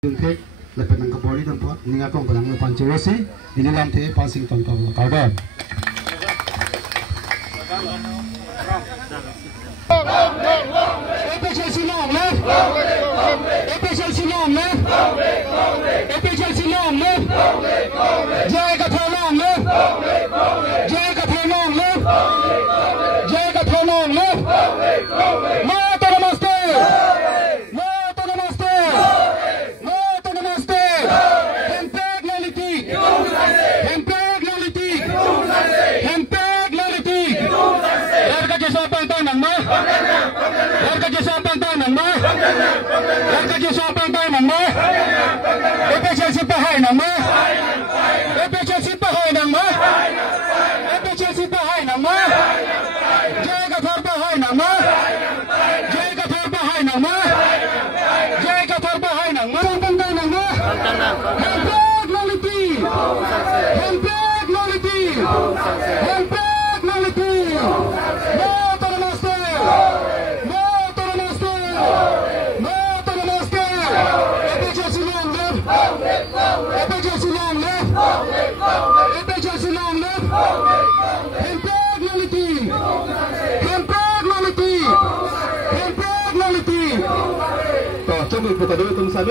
Untuk lepas nang keboli dan buat ni aku berang pancewasi ini dalam teh passing tonton kawan. Chelsea long left. Chelsea long left. Chelsea long left. Jaga long left. Jaga long left. Jaga long left. Mata namaste. Mata namaste. Mata namaste. Integrity. Integrity. Integrity. Harga jasa pantanang mah. Harga jasa pantanang mah. Harga jasa pantanang mah. Chelsea pahay nang mah. Chelsea pahay nang mah. Chelsea pahay nang mah. Jaga pahay nang mah. Jaga pahay nang mah. Jaga pahay nang mah. Pantanang nang mah. Integrity. Integrity. Integrity. Mata namaste. Mata namaste. Mata namaste. Chelsea long left. Chelsea long left. Chelsea long left. Integrity. Integrity. Integrity. Tuh, coba buka dulu tuh sabi.